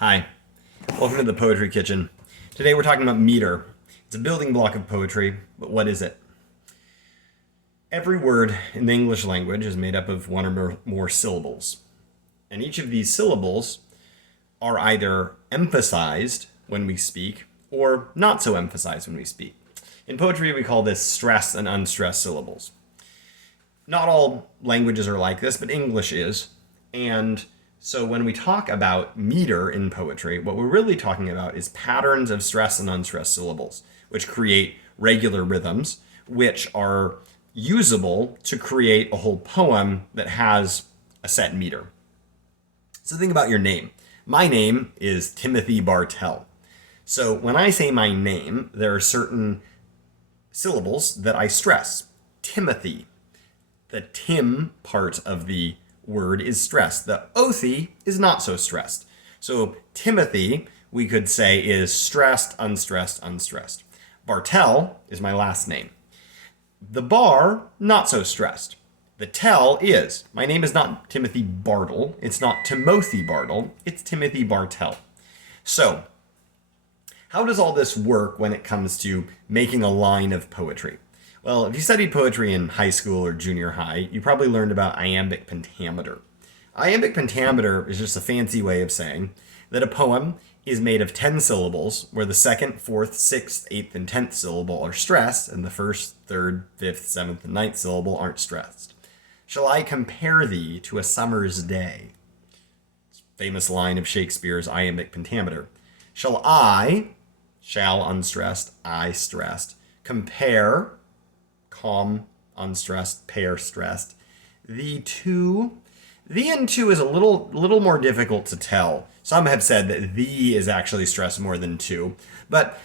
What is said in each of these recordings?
Hi, welcome to the Poetry Kitchen. Today we're talking about meter. It's a building block of poetry, but what is it? Every word in the English language is made up of one or more syllables. And each of these syllables are either emphasized when we speak or not so emphasized when we speak. In poetry, we call this stressed and unstressed syllables. Not all languages are like this, but English is. And so when we talk about meter in poetry, what we're really talking about is patterns of stressed and unstressed syllables, which create regular rhythms, which are usable to create a whole poem that has a set meter. So think about your name. My name is Timothy Bartell. So when I say my name, there are certain syllables that I stress. Timothy. The Tim part of the word is stressed. The othy is not so stressed. So Timothy, we could say, is stressed, unstressed, unstressed. Bartell is my last name. The bar, not so stressed. The tell is. My name is not Timothy Bartle. It's not Timothy Bartle. It's Timothy Bartell. So, how does all this work when it comes to making a line of poetry? Well, if you studied poetry in high school or junior high, you probably learned about iambic pentameter. Iambic pentameter is just a fancy way of saying that a poem is made of 10 syllables, where the second, fourth, sixth, eighth, and 10th syllable are stressed, and the first, third, fifth, seventh, and ninth syllable aren't stressed. Shall I compare thee to a summer's day? Famous line of Shakespeare's iambic pentameter. Shall unstressed, I stressed, compare, calm, unstressed, pair stressed. The and two is a little more difficult to tell. Some have said that the is actually stressed more than two, but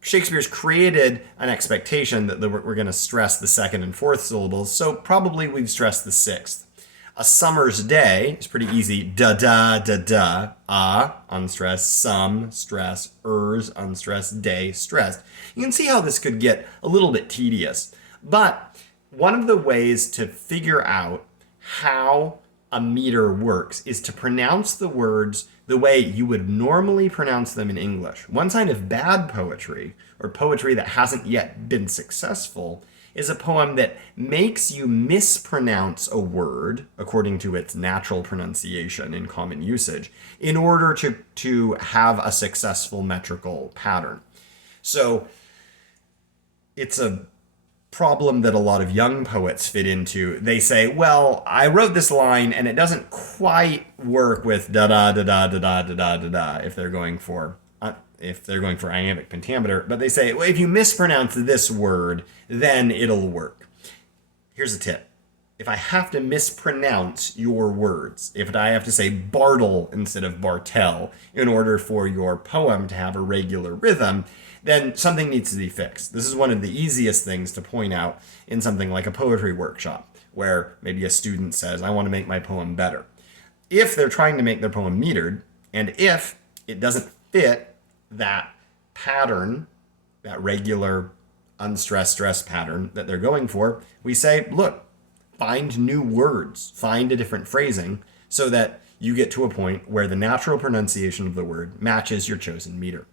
Shakespeare's created an expectation that we're going to stress the second and fourth syllables, so probably we've stressed the sixth. A summer's day is pretty easy. Da da da da. Unstressed. Some stress. Unstressed. Day stressed. You can see how this could get a little bit tedious. But one of the ways to figure out how a meter works is to pronounce the words the way you would normally pronounce them in English. One sign of bad poetry, or poetry that hasn't yet been successful, is a poem that makes you mispronounce a word according to its natural pronunciation in common usage in order to have a successful metrical pattern. So it's a problem that a lot of young poets fit into. They say, well, I wrote this line and it doesn't quite work with da da da da da da da da da if they're going for iambic pentameter, but they say, well, if you mispronounce this word, then it'll work. Here's a tip. If I have to mispronounce your words, if I have to say Bartle instead of Bartell in order for your poem to have a regular rhythm, then something needs to be fixed. This is one of the easiest things to point out in something like a poetry workshop, where maybe a student says, I want to make my poem better. If they're trying to make their poem metered, and if it doesn't fit that pattern, that regular unstressed stress pattern that they're going for, we say, look, find new words, find a different phrasing so that you get to a point where the natural pronunciation of the word matches your chosen meter.